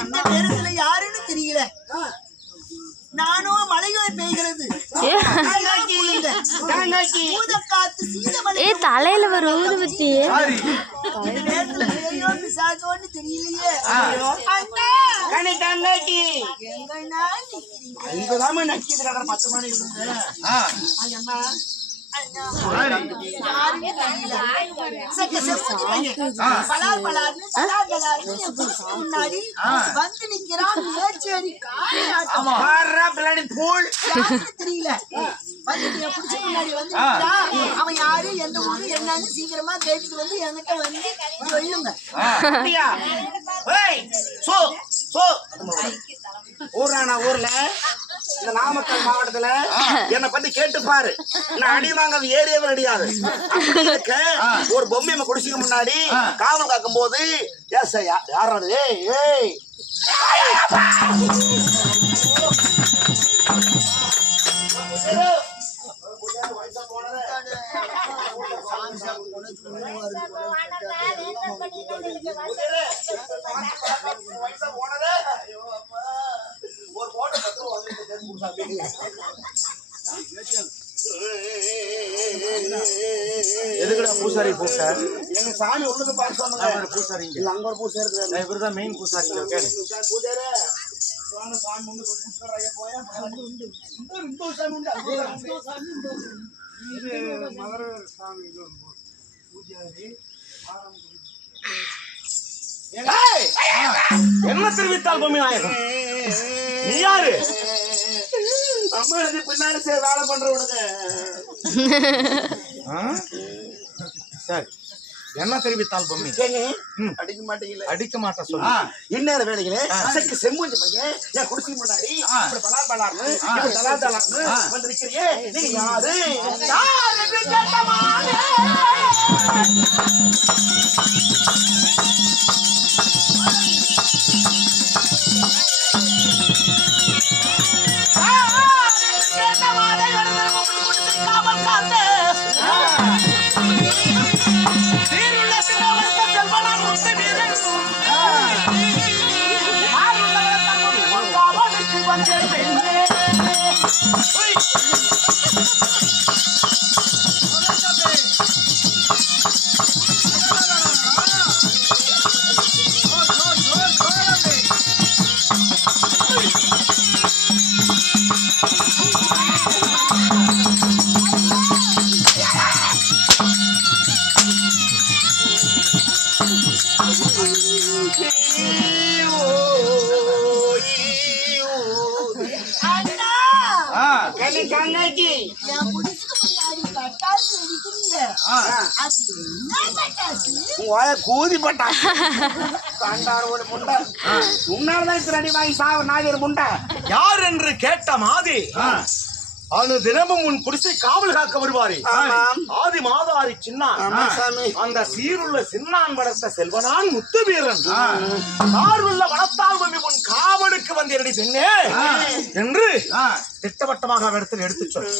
இந்த நேரத்துல யாருன்னு தெரியல. நானும் மழையோ பெய்கிறது. தலையில வரும் ஊதுபத்தி நேரத்துல பேயோ பிசாசோன்னு தெரியலையே. இங்கதாம நக்கிட்டு கடை 10 மணி இருந்து முன்னாடி வந்து நிக்கிறான். தெரியல அவன் யாரு எந்த ஊரு என்னன்னு சீக்கிரமா கேட்டுட்டு வந்து என்கிட்ட வந்து சொல்லுங்க. ஊர்ல இந்த நாமக்கல் மாவட்டத்துல என்னை பத்தி கேட்டு பாரு. நான் அடி வாங்க ஏரியாவே அடியாது. ஒரு பொம்மை குடிச்சுக்க முன்னாடி காவல் காக்கும் போது யாராவது ஏய் எதுக்குடா பூசாரி கூப்பிட்ட? எங்க சாமி உள்ளது பார்த்து சொன்னாங்க. பூசாரி இல்ல, அங்க ஒரு பூசாரி இருக்காரு. இவர்தான் மெயின் பூசாரி. ஓகே பூஜாரே வாங்க சாமி முன்ன பூசாராய போயா இந்த சாமி உண்டு. இது மதுரை சாமி பூஜாரி என்ன தெரிவித்தால் பொம்மி நாயகம்? நீ யாரு? அம்மா எழுதி பின்னாடி வேலை பண்றவனுங்க. சரி, என்ன தெரிவித்தால் பொம்மி? அடிக்க மாட்டீங்களே? அடிக்க மாட்டேன் சொல்லு. இந்நேர வேலைகளே செம்மூஞ்சி பையன் என் குடிச்சு முன்னாடி பலார்னு வந்து நிக்கிறியே, நீங்க யாரு? கூதி பட்டாசு யார் என்று கேட்ட மாதி அனு தினமும் உன் குடிசை காவல் காக்க வருவாரே ஆதி மாதாரி சின்னா. அந்த சீருள்ள சின்னான் வளர்த்த செல்வனான் முத்து வீரன் சார்வுள்ள வளர்த்தால் உன் காவலுக்கு வந்தேறடி பெண்ணே என்று திட்டவட்டமாக அவரிடத்தில் எடுத்துச் சொல்.